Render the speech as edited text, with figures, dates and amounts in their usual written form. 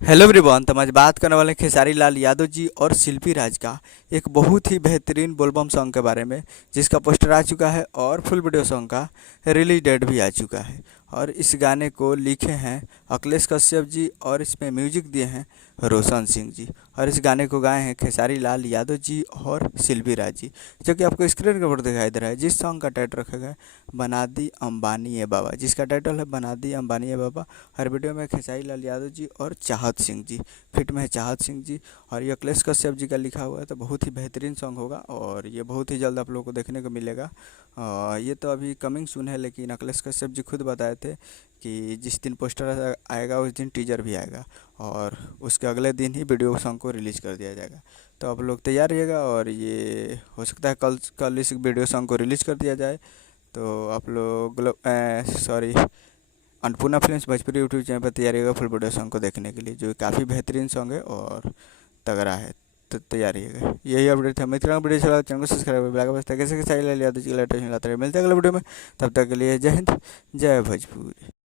Hello everyone. तो हम आज बात करने वाले हैं खेसारी लाल यादव जी और शिल्पी राज का एक बहुत ही बेहतरीन बोलबम सॉन्ग के बारे में, जिसका पोस्टर आ चुका है और फुल वीडियो सॉन्ग का रिलीज डेट भी आ चुका है। और इस गाने को लिखे हैं अखिलेश कश्यप जी और इसमें म्यूजिक दिए हैं रोशन सिंह जी। और इस गाने को गाए हैं खेसारी लाल यादव जी और शिल्पी राज जी, जो कि आपको स्क्रीन के ऊपर दिखाई दे रहा है। जिस सॉन्ग का टाइटल रखा गया है बना दी अंबानी ए बाबा, जिसका टाइटल है बना दी अंबानी ए बाबा। हर वीडियो में खेसारी लाल यादव जी और चाहत सिंह जी फिट में है, चाहत सिंह जी। और ये अखिलेश कश्यप जी का लिखा हुआ है, तो बहुत ही बेहतरीन सॉन्ग होगा और ये बहुत ही जल्द आप लोगों को देखने को मिलेगा। ये तो अभी कमिंग सून है, लेकिन अखिलेश कश्यप जी खुद बताए थे कि जिस दिन पोस्टर आएगा उस दिन टीजर भी आएगा और उसके अगले दिन ही वीडियो सॉन्ग को रिलीज़ कर दिया जाएगा। तो आप लोग तैयार रहिएगा और ये हो सकता है कल कल इस वीडियो सॉन्ग को रिलीज़ कर दिया जाए। तो आप लोग sorry, Annapurna films Bhojpuri YouTube channel पर तैयारी होगा फुल वीडियो सॉन्ग को देखने के लिए, जो काफ़ी बेहतरीन सॉन्ग है और तगड़ा है। तो तैयारी है, यही अपडेट है। मित्रों, वीडियो चला चैनल को सब्सक्राइब कर कैसे कैसे साइड ले लिया तो लेटेस्ट मिलता है अगले वीडियो में। तब तक के लिए जय हिंद, जय भोजपुरी।